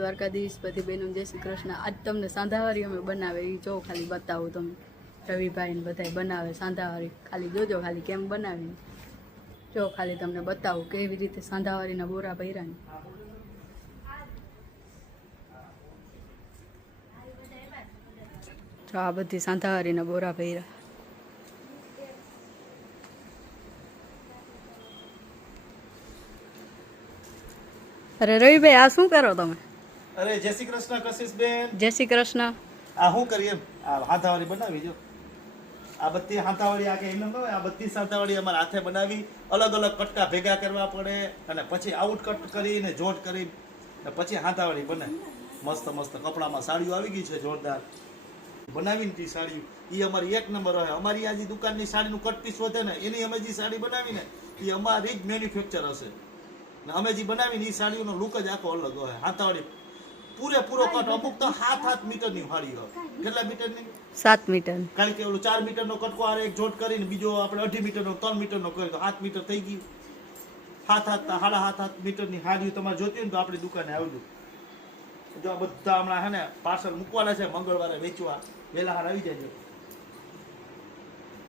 દ્વારકાધીશ બધી બહેનો જય શ્રી કૃષ્ણ। આજ તમને સાંધાવારી અમે બનાવે એ જો ખાલી બતાવું તમને। રવિભાઈ ને બધાય બનાવે સાંધાવારી, ખાલી જોજો ખાલી કેમ બનાવી, જો ખાલી તમને બતાવું કેવી રીતે સાંધાવારીના બોરા ભર્યા। જો આ બધી સાંધાવારીના બોરા ભર્યા। અરે રવિભાઈ આ શું કરો તમે? અરે જય શ્રી કૃષ્ણ કશિશબેન। જય શ્રી કૃષ્ણ। આ શું કરીએ? આ હાથાવાળી બનાવી જો। આ બધી હાથાવાળી આ કે એમ ન હોય, આ બધી સાંધાવાળી અમારા હાથે બનાવી, અલગ અલગ કટકા ભેગા કરવા પડે અને પછી આઉટ કટ કરીને જોટ કરી અને પછી હાથાવાળી બને। મસ્ત મસ્ત કપડામાં સાડીઓ આવી ગઈ છે જોરદાર બનાવીને તી સાડીઓ એ અમારી એક નંબર હોય। અમારી આ જે દુકાનની સાડીનું કટ પીસ વધે ને એની અમે જે સાડી બનાવીને એ અમારી જ મેન્યુફેક્ચર હશે ને અમે જે બનાવીને એ સાડીઓનો લુક જ આખો અલગ હોય। હાથાવાળી પૂરેપૂરો કટ, અમુક તો 7 મીટરની સાડી હોય। કેટલા મીટરની? 7 મીટર। કારણ કે ઓલું 4 મીટરનો કટકો આ એક જોટ કરીને બીજો આપણે 2.5 મીટરનો 3 મીટરનો કર્યો તો 7 મીટર થઈ ગયું। 7.5 મીટરની સાડીઓ તમારે જોતી હોય ને તો આપણી દુકાને આવજો। જો આ બધા હમણાં હે ને પાર્સલ મૂકવાના છે, મંગળવારે વેચવા, વહેલા હાર આવી જાય।